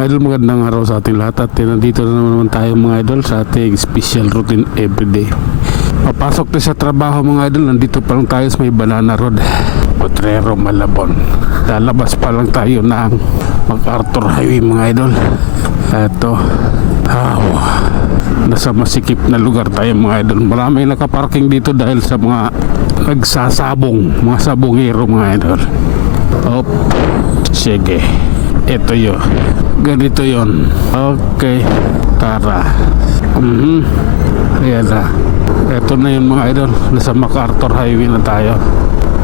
Mga idol, magandang araw sa ating lahat at nandito na naman tayo mga idol sa ating special routine everyday. Papasok tayo sa trabaho mga idol, nandito pa lang tayo sa may Banana Road, Potrero, Malabon. Lalabas pa lang tayo ng MacArthur Highway mga idol. Eto, nasa masikip na lugar tayo mga idol. Maraming nakaparking dito dahil sa mga nagsasabong, mga sabongero mga idol. Sige, ito yun, ganito yon. Okay, tara. Ayan na, ito na yun mga idol, nasa MacArthur Highway na tayo.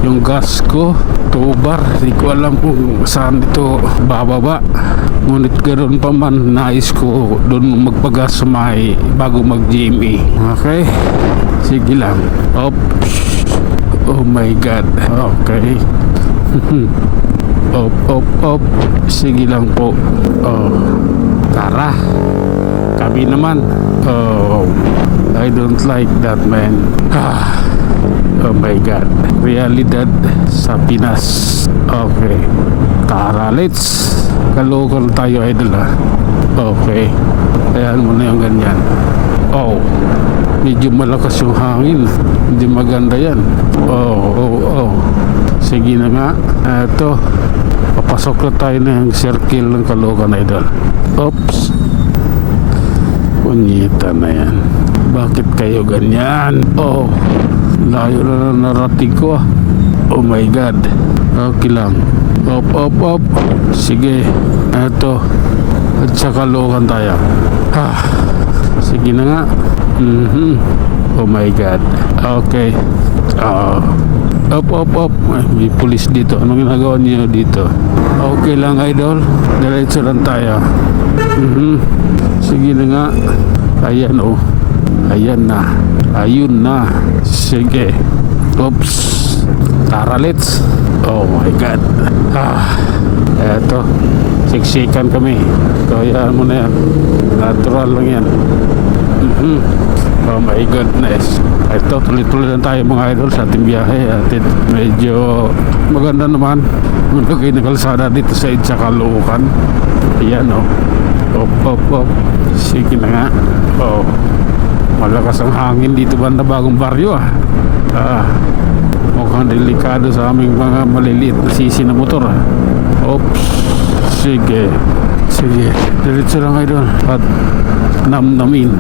Yung gas ko, tubar, hindi ko alam kung saan ito bababa. Ngunit ganoon pa man, nais ko doon magpagas sa may bago mag GMA. Okay, sige lang. Oh my god, okay. Op. Sige lang po. Tara. Kami naman. I don't like that, man. Oh my god. Realidad sa Pinas. Okay. Tara, let's. Kalokal tayo, idol ha. Okay. Ayan mo na yung ganyan. Medyo malakas yung hangin. Hindi maganda yan. Sige na nga. Ito, papasok na tayo na yung circle ng Caloocan idol. Oops, punyita na yan. Bakit kayo ganyan? Layo na narating ko. Oh my god. Okay lang. Op. Sige. Ito, at sa Caloocan tayo. Sige na nga. Oh my god. Okay. Op. May pulis dito. Anong ginagawa niyo dito? Okay lang idol, diretso lang tayo. Sige na nga. Ayan Ayan na. Ayun na. Sige. Oops. Tara, let's. Oh my god. Eto, siksikan kami. Kaya mo na yan. Natural lang yan. Oh my goodness. Ito, tuloy-tuloy lang tayo mga idol sa ating biyahe. At medyo maganda naman maglagay ng kalsada dito sa Edsa Caloocan. Ayan Op. Sige na nga. Malakas ang hangin dito banda bagong baryo mukhang delikado sa aming mga maliliit na sisi na motor Oops. Sige, diretso lang idol at namnamin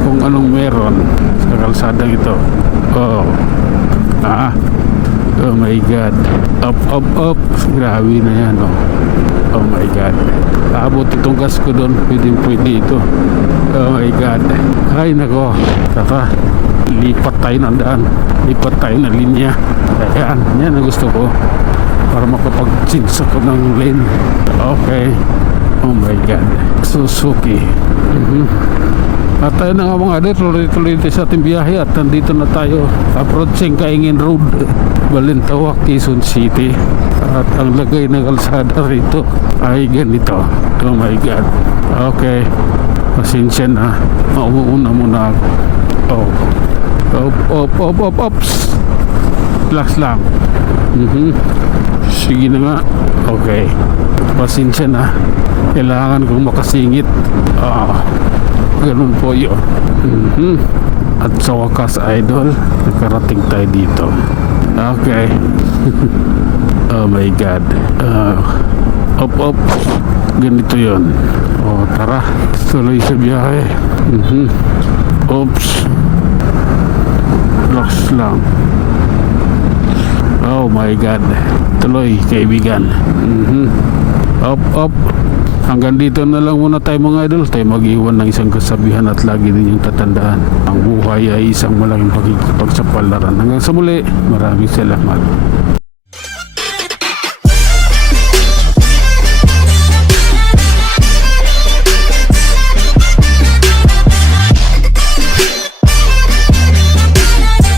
kung anong meron sa kalsadang ito. Oh my god. Up. Grabe na yan Oh my god. Abot itong gas ko doon. Pwede ito. Oh my god. Ay nako. Tara, lipat tayo ng daan. Lipat tayo ng linya. Ayan, yan ang gusto ko para makapag-change ako ng lane. Okay. Oh my god. Suzuki. At tayo na nga mga idol, tuloy sa ating biyahe at nandito na tayo approaching Kaingin Road, Balintawak, Quezon City. At ang lagay ng kalsada rito ay ganito. Oh my god. Okay, pasensya na, mauuna muna ako. Ops. Relax lang. Sige na nga. Okay, pasensya na, kailangan kong makasingit. Ganun po yun. At sa wakas idol, nakarating tayo dito. Okay. Oh my god. Op. Ganito yun. Tara, tuloy sa biyahe. Oops. Relax lang. Oh my god. Tuloy kaibigan. Op. Hanggang dito na lang muna tayo mga idol. Tayo mag-iwan ng isang kasabihan at lagi din yung tatandaan. Ang buhay ay isang malaking pagsapalaran. Hanggang sa muli, maraming salamat.